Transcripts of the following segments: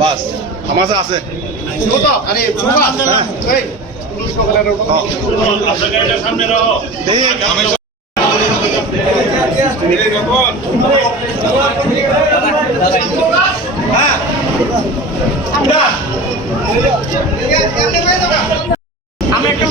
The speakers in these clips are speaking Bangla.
বাস আমার আছে আমি একটা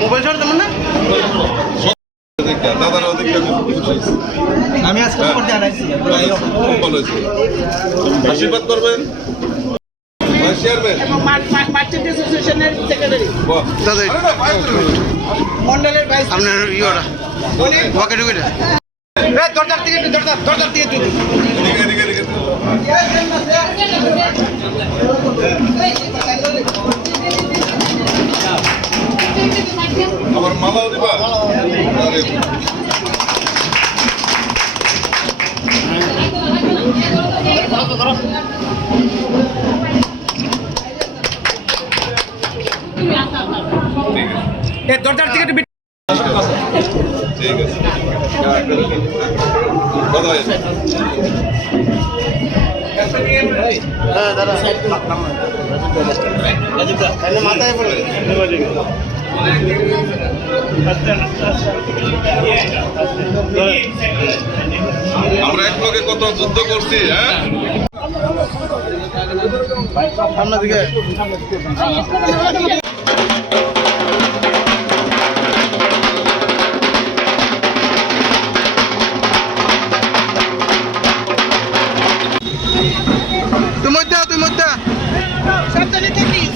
মোবাইল শট তেমন না আমি আজকে করতে আনাইছি আশীর্বাদ করবেন মন্ডলের আপনার ইয়েটা ওকে ঢুকে দরজার থেকে দরজার থেকে আমার মালাও দিবা দরজার থেকে ঠিক আছে কথা হয়েছে মাথায় পড়ে আমরা এক লগে কত যুদ্ধ করছি হ্যাঁ সামনের দিকে তুই মধ্যে সাবধানে থাকিস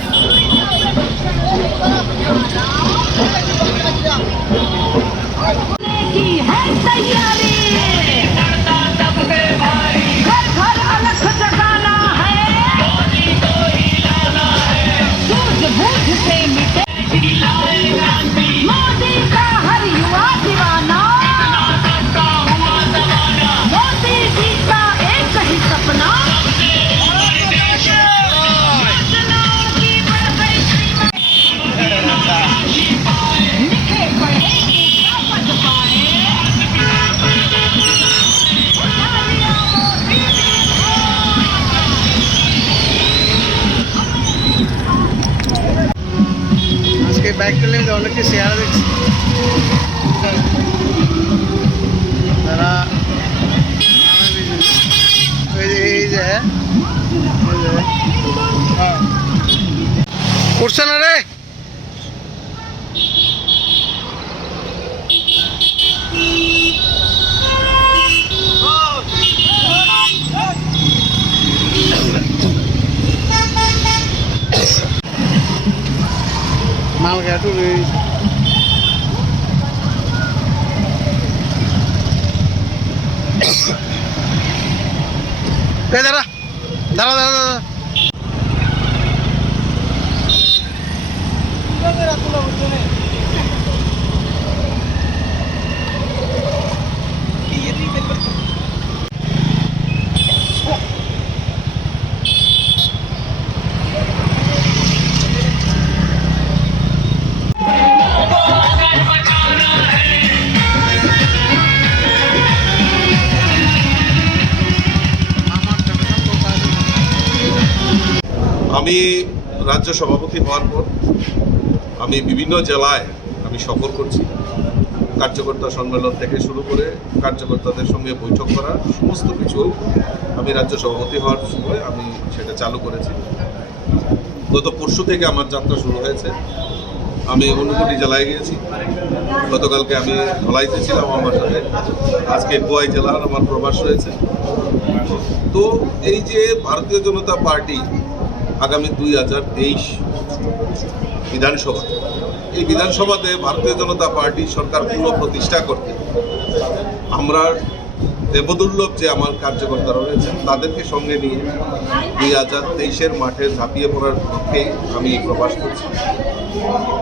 की है तैयारी घर घर अलग जगाना है सूझबूझ से मिटे मोदी का हर युवा दीवाना मोदी जी का एक ही सपना বাইক চলে অনেকটা শেয়ার দেখছি যারা এই যে উঠছে না রে মালগাটু দাঁড়া দাঁড়া দাঁড়া দাঁড়া আমি রাজ্য সভাপতি হওয়ার পর আমি বিভিন্ন জেলায় আমি সফর করছি। কার্যকর্তা সম্মেলন থেকে শুরু করে কার্যকর্তাদের সঙ্গে বৈঠক করা সমস্ত কিছু আমি রাজ্য সভাপতি হওয়ার সময় আমি সেটা চালু করেছি। গত পরশু থেকে আমার যাত্রা শুরু হয়েছে। আমি ঊনকোটি জেলায় গিয়েছি, গতকালকে আমি ধলাইতে ছিলাম আমার সাথে, আজকে গোয়াই জেলার আমার প্রবাস রয়েছে। তো এই যে ভারতীয় জনতা পার্টি আগামী 2023 বিধানসভা, এই বিধানসভাতে ভারতীয় জনতা পার্টি সরকার পুনঃপ্রতিষ্ঠা করতে আমরা দেবদুর্লভ যে আমার কার্যকর্তারা রয়েছেন তাদেরকে সঙ্গে নিয়ে 2023 মাঠে ঝাঁপিয়ে পড়ার পক্ষে আমি প্রবাস করছি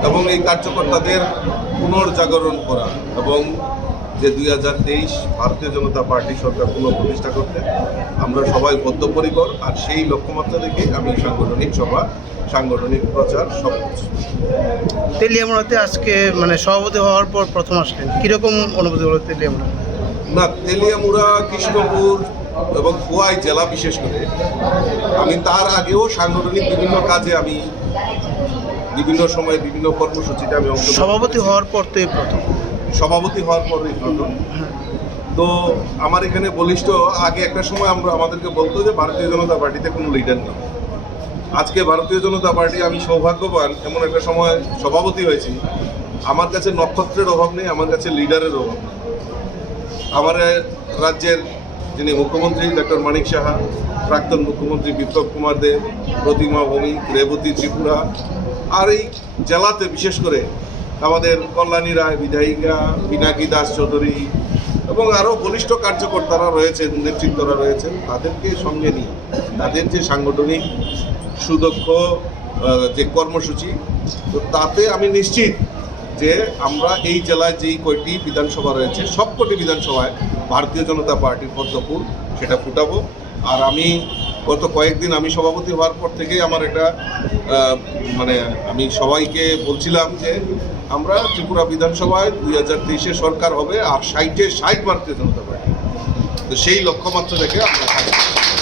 এবং এই কার্যকর্তাদের পুনর্জাগরণ করা এবং যে 2023 ভারতীয় জনতা পার্টি সরকার পুনঃপ্রতিষ্ঠা করতে আমরা সবাই বদ্ধপরিকর। আর সেই লক্ষ্যমাত্রা দেখে আমি সাংগঠনিক সভা, সাংগঠনিক প্রচার সব করছি। তেলিয়ামুড়াতে আজকে মানে সভাপতি হওয়ার পর প্রথম আসলেন, কীরকম অনুভূতি হলো তেলিয়ামুড়া? না, তেলিয়ামুড়া, কৃষ্ণপুর এবং খোয়াই জেলা বিশেষ করে আমি তার আগেও সাংগঠনিক বিভিন্ন কাজে আমি বিভিন্ন সময় বিভিন্ন কর্মসূচিতে আমি সভাপতি হওয়ার পর তো প্রথম সভাপতি হওয়ার পরই প্রথম। তো আমার এখানে বলিষ্ঠ আগে একটা সময় আমাদেরকে বলতো যে ভারতীয় জনতা পার্টিতে কোনো লিডার নেই। আজকে ভারতীয় জনতা পার্টি আমি সৌভাগ্যবান এমন একটা সময় সভাপতি হয়েছি, আমার কাছে নক্ষত্রের অভাব নেই, আমার কাছে লিডারের অভাব নেই। আমার রাজ্যের যিনি মুখ্যমন্ত্রী ডক্টর মানিক সাহা, প্রাক্তন মুখ্যমন্ত্রী বিপ্লব কুমার দেব, প্রতিমা ভৌমিক, রেবতী ত্রিপুরা, আর এই জেলাতে বিশেষ করে আমাদের কল্যাণী রায় বিধায়িকা, পিনাকি দাস চৌধুরী এবং আরও বলিষ্ঠ কার্যকর্তারা রয়েছেন, নেতৃত্বরা রয়েছেন, তাদেরকে সঙ্গে নিয়ে তাদের যে সাংগঠনিক সুদক্ষ যে কর্মসূচি, তো তাতে আমি নিশ্চিত যে আমরা এই জেলায় যেই কয়টি বিধানসভা রয়েছে সবকটি বিধানসভায় ভারতীয় জনতা পার্টির পদ্মফুল সেটা ফুটাবো। আর আমি গত কয়েকদিন আমি সভাপতি হওয়ার পর থেকেই আমার এটা মানে আমি সবাইকে বলছিলাম যে আমরা ত্রিপুরা বিধানসভায় 2023 সরকার হবে আর 60 ভারতীয় জনতা পার্টি। তো সেই লক্ষ্যমাত্রা দেখে আমরা